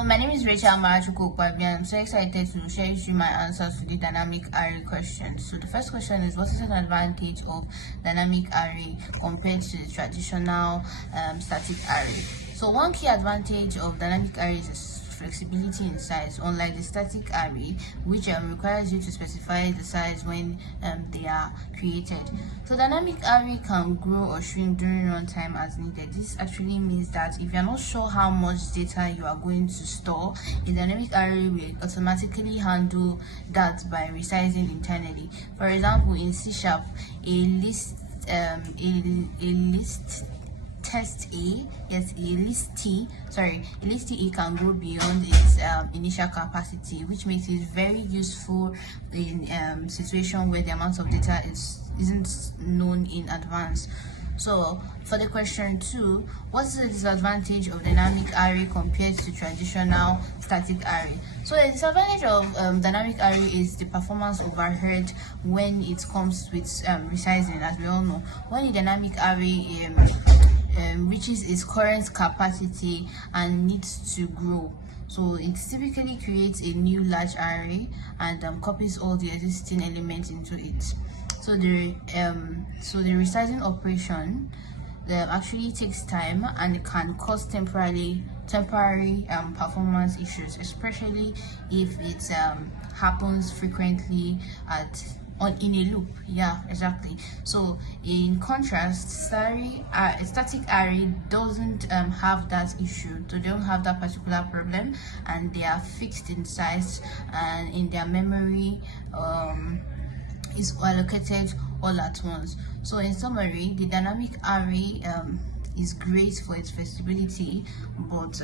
Hello, my name is Rachel Amarachuku Okwabi, and I'm so excited to share with you my answers to the dynamic array question. So the first question is, what is an advantage of dynamic array compared to the traditional static array? So one key advantage of dynamic arrays is flexibility in size, unlike the static array, which requires you to specify the size when they are created. So dynamic array can grow or shrink during runtime as needed. This actually means that if you're not sure how much data you are going to store, a dynamic array will automatically handle that by resizing internally. For example, in C#, a list test a list T can grow beyond its initial capacity, which makes it very useful in situation where the amount of data isn't known in advance. So for the question 2, what's the disadvantage of dynamic array compared to traditional static array? So the disadvantage of dynamic array is the performance overhead when it comes with resizing. As we all know, when a dynamic array reaches its current capacity and needs to grow, so it typically creates a new large array and copies all the existing elements into it. So the resizing operation actually takes time, and it can cause temporary performance issues, especially if it happens frequently in a loop. Yeah, exactly. So in contrast, static array doesn't have that issue. So they don't have that particular problem, and they are fixed in size, and in their memory is allocated all at once. So in summary, the dynamic array is great for its flexibility, but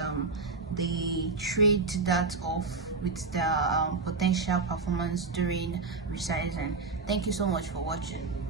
they trade that off with the potential performance during resizing. Thank you so much for watching.